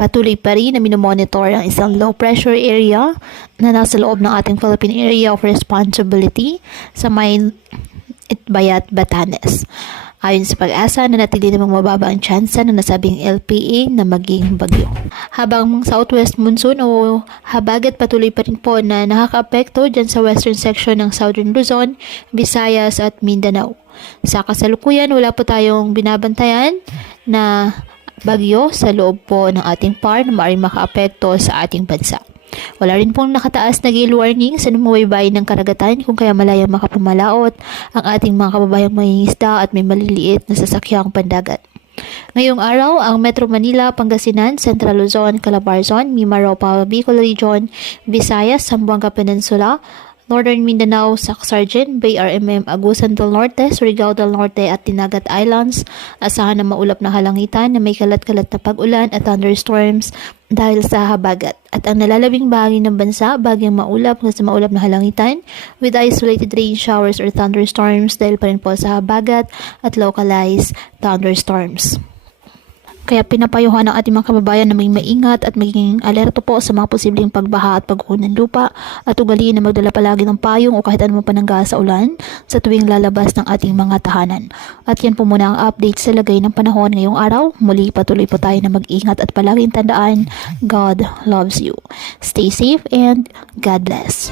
Patuloy pa rin na minomonitor ang isang low pressure area na nasa loob ng ating Philippine Area of Responsibility sa may Itbayat, Batanes. Ayon sa Pag-asa, nanatili namang mababa ang tsansa ng nasabing LPA na maging bagyo. Habang southwest monsoon o habagat patuloy pa rin po na nakaka-apekto dyan sa western section ng Southern Luzon, Visayas at Mindanao. Sa kasalukuyan, wala po tayong binabantayan na bagyo sa loob po ng ating PAR na maaaring maka-apekto sa ating bansa. Wala rin pong nakataas na gale warning sa numuwaybay ng karagatan kung kaya malayang makapumalaot ang ating mga kababayang mangingisda at may maliliit na sasakyang pandagat. Ngayong araw, ang Metro Manila, Pangasinan, Central Luzon, Calabarzon, Mimaropa, Bicol Region, Visayas, Zamboanga Peninsula, Northern Mindanao, Sac-Sargent, Bay-RMM, Agusan del Norte, Surigao del Norte at Tinagat Islands. Asahan na maulap na halangitan na may kalat-kalat na pag-ulan at thunderstorms dahil sa habagat. At ang nalalabing bahagi ng bansa, bagyang maulap na sa maulap na halangitan with isolated rain showers or thunderstorms dahil pa rin po sa habagat at localized thunderstorms. Kaya pinapayuhan ng ating mga kababayan na may maingat at maging alerto po sa mga posibleng pagbaha at pagguho ng lupa at ugaliin na magdala palagi ng payong o kahit anumang panangga sa ulan sa tuwing lalabas ng ating mga tahanan. At yan po muna ang update sa lagay ng panahon ngayong araw. Muli patuloy po tayo na mag-ingat at palaging tandaan, God loves you. Stay safe and God bless.